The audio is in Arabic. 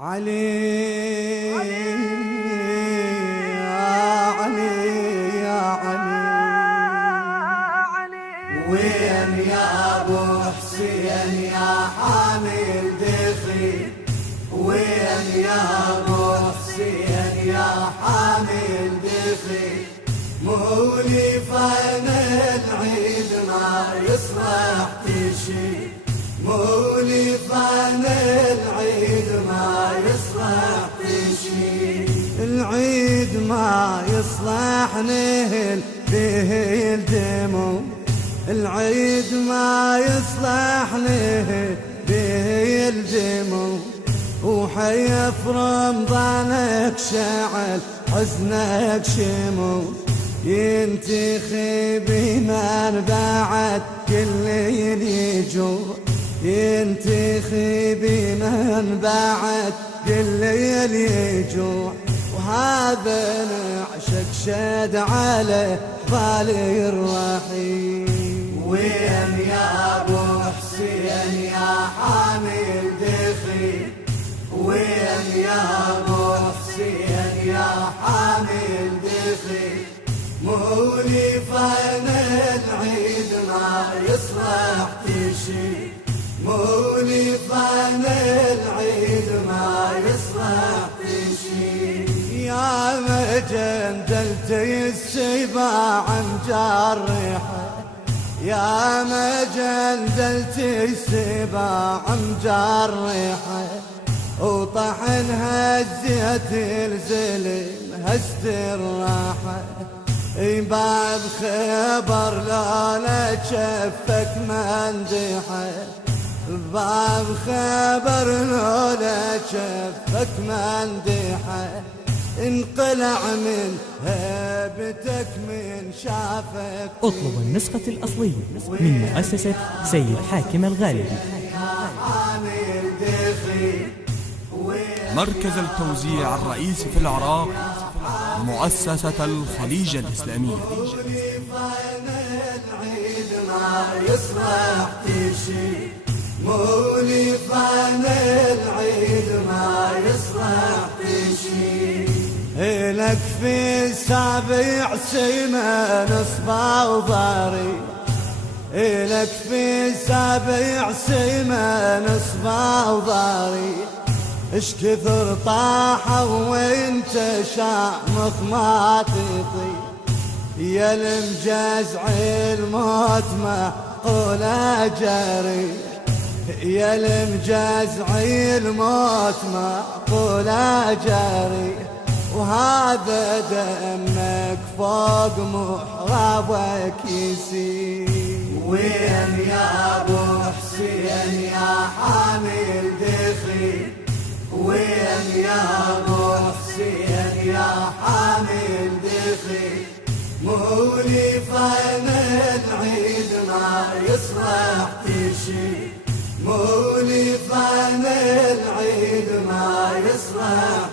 علي يا علي يا علي وين يا ابو حسين يا حامل دخي وين يا ابو حسين يا حامل دخي مولي فان العيد ما يصلح تشي مولي فان العيد ما يصلح تشي العيد ما يصلح نهل فيه الدموع العيد ما يصلح نهل فيه الدموع وحي في رمضانك شعل حزنك شموع ينتخي بمن بعد كل يجوع ينتخي بمن بعد كل يجوع وهذا نعشق شد على بالي الرحيم وين يا ابو حسين يا حامل دخي وين يا ابو حسين يا حامل دخي مولي فان العيد ما يصلح تشي مولي فان العيد ما يصلح تشي يا مجندلت السباع مجرحه يا مجندلت السباع مجرحه وطحن هزيت الزلم هزت الراحه باب خبر لا شفك مندحه باب خبر لا شفك مندحه انقلع من هيبتك من شافك اطلب النسخة الأصلية من مؤسسة سيد حاكم الغالبي. مركز التوزيع الرئيسي في العراق مؤسسة الخليج الإسلامية. مولي فان العيد ما يصلح تشي إلك في سابع سيمان صبا وضاري إلك في سابع سيمان صبا وضاري اش كثر طاحة وانت شامخ ما تطي يا المجازع الموت ما قولا جاري يا المجازع الموت ما قولا جاري وهذا دمك فوق محرابك يسير وين يا ابو حسين يا حامل دخي وين يا ابو حسين يا حامل دخي مولي فان العيد ما يصلح تشي مولي فان العيد ما يصلح